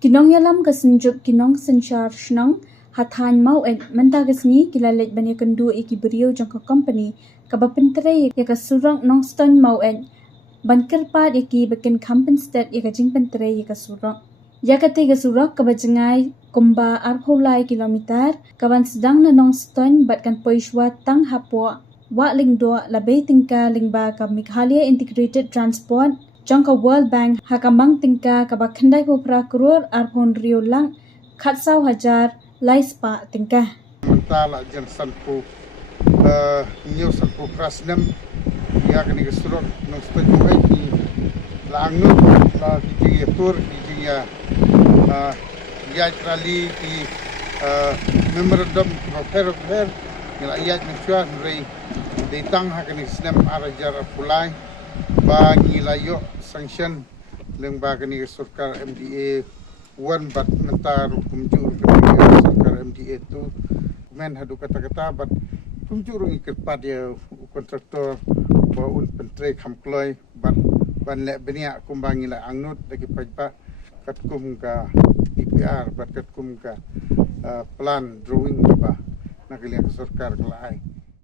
Kinong yalam ka Synjuk kinong sensyar shnang hatan Maweit mentagasni kilalit banya kendu iki beriau jangka Kompani ka Pynstet ya ka Surok Nongstoiñ-Maweit ban Kyrpad iki bakin Pynstet ya ka Jingpyntrei ya ka Surok. Ya ka tiga Surok ka bajengai kumba arholai kilometer kawan sedang na Nongstoiñ bat kan poishwa tang hapwa wa lingdo labay tingka lingba ka Meghalaya Integrated Transport jangka World Bank hakamang tingka ka bakhandai kopra kror arpon rio lang khatsau hajar lai spa tingka. Mentala jan sanpu new sanpu prasnem ya kini ke Surok Nongstoiñ-Maweit ni laangnu la kijing ya tur kijing ya yaj rally di memorandum of fair nila yaj mencuat dari ditang hakani snem arajar pulai ba ngilayo sanction leng ba kani surkar MDA 1 bat mentar kumjur kani surkar MDA 2 men hadu kata-kata bat kumjur ngi Kyrpad ya kontraktor ba un pentrei khamkloi bat ban le benia kumbang ila angnut dagi pajba katkum ka DPR bat katkum ka plan drawing ba nakilian surkar kelai